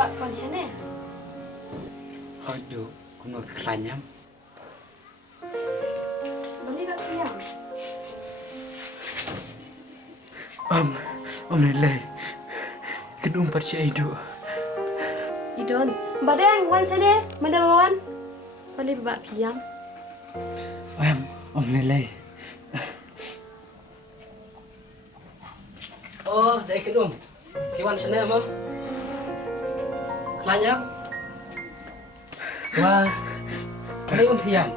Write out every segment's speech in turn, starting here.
Bapak pensionnya. Aduh, kuno pikirannya. Beli Pak Piam. Om Lele. Kedumpat si Aido. Idon, badeng wan sene, madawan. Beli Bapak Piam. Om Lele. Oh, dari kedum. Kiwan sana mo. Kelanya. Wah. Kali piam.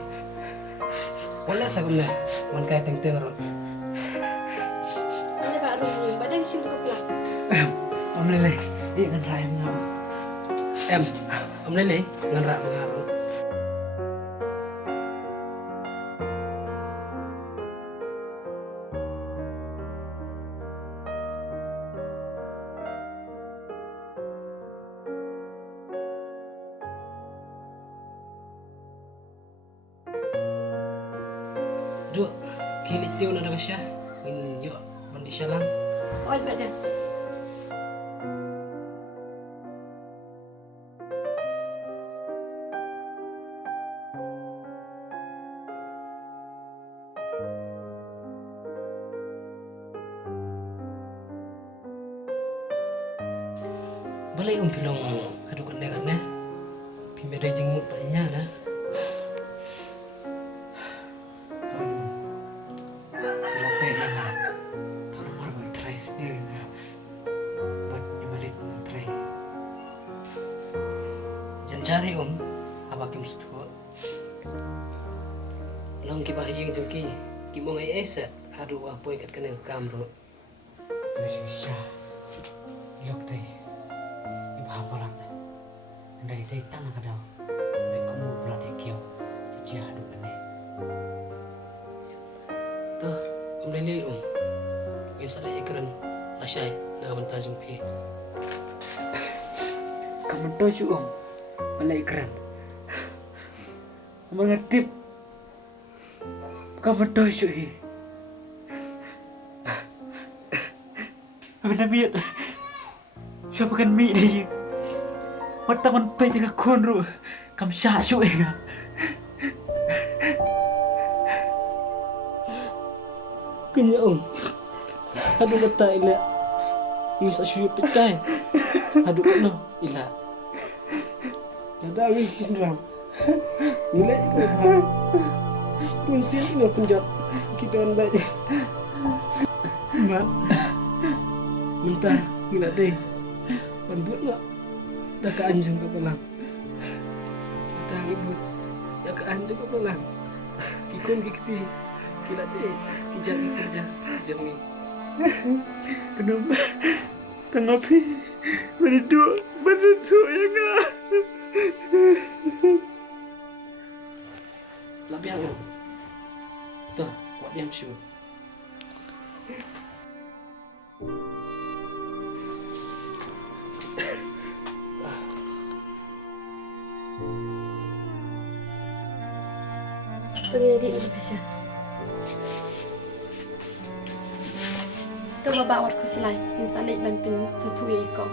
Wala sa guna. Man kay teng-teng ron. Beli Pak Rumi, badeng sim tuh keplak. Om Lele, ngan rayam ngau. Om Lele nganrak mengaron. Duk, kilit tiu na siya. Min yo, mandi siya lang. Oh, badeng. Balay pilong aduk kan na. Pimerejing mood pa niya na. Lope nga. Tanong marwag try dia nga. Ba't niya balik ng try? Janjari apa kim stu. Long ki bahiyeng jengki. Ki mo ngay esa adu apoy kat kanel kamro. Siya. Ilok tayo. Ibahapalan na. Nanday tayo tanang ka daw. May kumubla na ikiyaw. Siya adugan na. Tuh, Lele Yung sa ikran lasyay nakamanta jengpi. Kamu siya Malay ikran. Mga tip. Kamu siya Kami nabiyan. Siya pa kan mi na Mataman pa yung kunro. Kam siya nga. Kanya Adu mata ila. Yung sa suyo pitay. Adu ka no ila. Dadawin kisram. Nilai ko punsin ino penjat kita an baik. Mat. Mentah gila deh. Pambut nak. Dah ke anjung ke pelang. Kita ngibut. Ya ke anjung ke pelang. Kikon kikti. Gila deh. Kijang kerja. Jami. Kenapa? Tanggapi. Berduduk ya kak. Lebih yang tuh, buat diam syu. Pengedi ini Pasha. Tuh Bapak warku selai, insalik ban pin sutu ye kong.